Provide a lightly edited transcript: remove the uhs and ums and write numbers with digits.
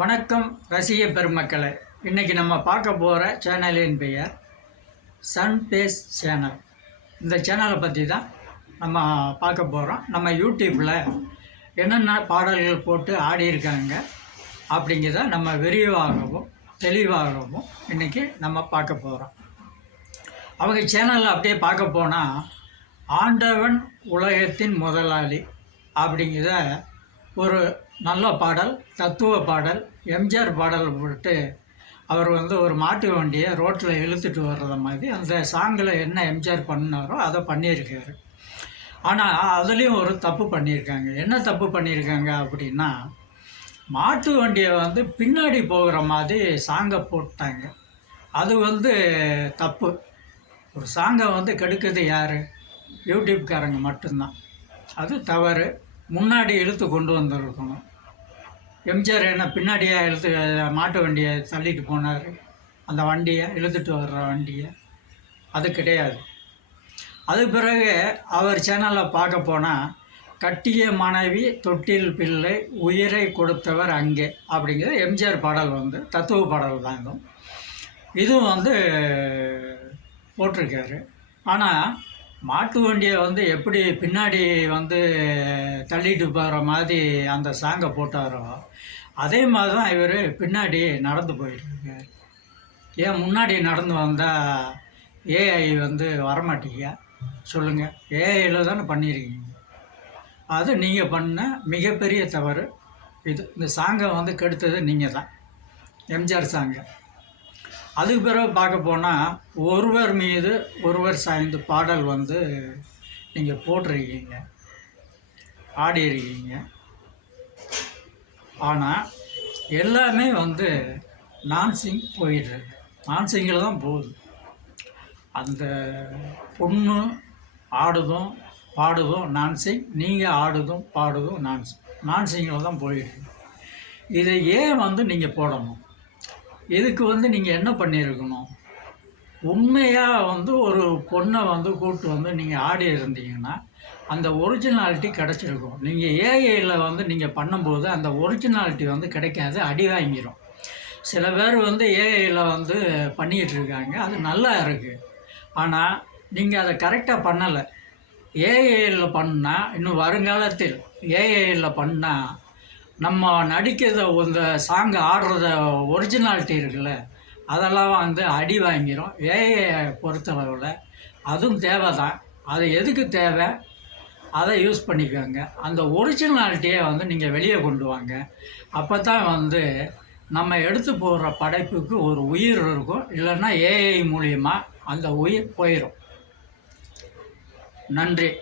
வணக்கம் ரசிக பெருமக்களே. இன்றைக்கி நம்ம பார்க்க போகிற சேனலின் பெயர் சன் பேஸ் சேனல். இந்த சேனலை பற்றி தான் நம்ம பார்க்க போகிறோம். நம்ம யூடியூப்பில் என்னென்ன பாடல்கள் போட்டு ஆடியிருக்காங்க அப்படிங்கிறத நம்ம விரிவாகவும் தெளிவாகவும் இன்றைக்கி நம்ம பார்க்க போகிறோம். அவங்க சேனலில் அப்படியே பார்க்க போனால் ஆண்டவன் உலகத்தின் முதலாளி அப்படிங்கிற ஒரு நல்ல பாடல், தத்துவ பாடல், எம்ஜிஆர் பாடல் போட்டு அவர் ஒரு மாட்டு வண்டியை ரோட்டில் இழுத்துட்டு வர்றத மாதிரி அந்த சாங்கில் என்ன எம்ஜிஆர் பண்ணாரோ அதை பண்ணியிருக்காரு. ஆனால் அதுலேயும் ஒரு தப்பு பண்ணியிருக்காங்க. என்ன தப்பு பண்ணியிருக்காங்க அப்படின்னா, மாட்டு வண்டியை பின்னாடி போகிற மாதிரி சாங்கை போட்டாங்க. அது தப்பு. ஒரு சாங்கை கெடுக்கிறது யார்? யூடியூப்காரங்க மட்டும்தான். அது தவறு. முன்னாடி இழுத்து கொண்டு வந்திருக்கணும். எம்ஜிஆர் என்ன பின்னாடியே இழுத்து மாட்டு வண்டியை தள்ளிட்டு போனார்? அந்த வண்டியை இழுத்துட்டு வர்ற வண்டியை அது கிடையாது. அது பிறகு அவர் சேனலில் பார்க்க போனால் கட்டிய மனைவி தொட்டில் பிள்ளை உயிரை கொடுத்தவர் அங்கே அப்படிங்கிற எம்ஜிஆர் பாடல் தத்துவ பாடல் தான். இதுவும் போட்டிருக்காரு. ஆனால் மாட்டு வண்டியை எப்படி பின்னாடி தள்ளிட்டு போகிற மாதிரி அந்த சாங்கை போட்டாரோ அதே மாதிரி தான் இவர் பின்னாடி நடந்து போயிட்டுருக்கார். ஏன் முன்னாடி நடந்து வந்தால் ஏஐ வரமாட்டீங்க சொல்லுங்கள்? ஏஐயில் தானே பண்ணியிருக்கீங்க. அது நீங்கள் பண்ண மிகப்பெரிய தவறு. இந்த சாங்கை கெடுத்தது நீங்கள் தான், எம்ஜிஆர் சாங்கை. அதுக்கு பிறகு பார்க்க போனால் ஒருவர் மீது ஒருவர் சாய்ந்து பாடல் நீங்கள் போட்டிருக்கீங்க, ஆடியிருக்கீங்க. ஆனால் எல்லாமே நான்சிங் போயிடுறது. நான்சிங்கில் தான் போகுது. அந்த பொண்ணு ஆடுதும் பாடுதும் நான்சிங், நீங்கள் ஆடுதும் பாடுதும் நான்சிங். நான்சிங்கில் தான் போயிடுது. இதை ஏன் நீங்கள் போடணும்? இதுக்கு நீங்கள் என்ன பண்ணியிருக்கணும்? உண்மையாக ஒரு பொண்ணை கூப்பிட்டு நீங்கள் ஆடி இருந்தீங்கன்னா அந்த ஒரிஜினாலிட்டி கிடச்சிருக்கும். நீங்கள் ஏஐயில் நீங்கள் பண்ணும்போது அந்த ஒரிஜினாலிட்டி கிடைக்காது, அடி வாங்கிடும். சில பேர் ஏஐயில் பண்ணிக்கிட்டு இருக்காங்க, அது நல்லா இருக்குது. ஆனால் நீங்கள் அதை கரெக்டாக பண்ணலை. ஏஐயில் பண்ணால் இன்னும் வருங்காலத்தில் ஏஐயில் பண்ணால் நம்ம நடிக்கிறத இந்த சாங்கு ஆடுறத ஒரிஜினாலிட்டி இருக்குல்ல, அதெல்லாம் அடி வாங்கிடும். ஏஐ பொறுத்தளவில் அதுவும் தேவை தான். அது எதுக்கு தேவை அதை யூஸ் பண்ணிக்கோங்க. அந்த ஒரிஜினாலிட்டியை நீங்கள் வெளியே கொண்டு வாங்க. அப்போ தான் நம்ம எடுத்து போடுற படைப்புக்கு ஒரு உயிர் இருக்கும். இல்லைன்னா ஏஐ மூலியமாக அந்த உயிர் போயிடும். நன்றி.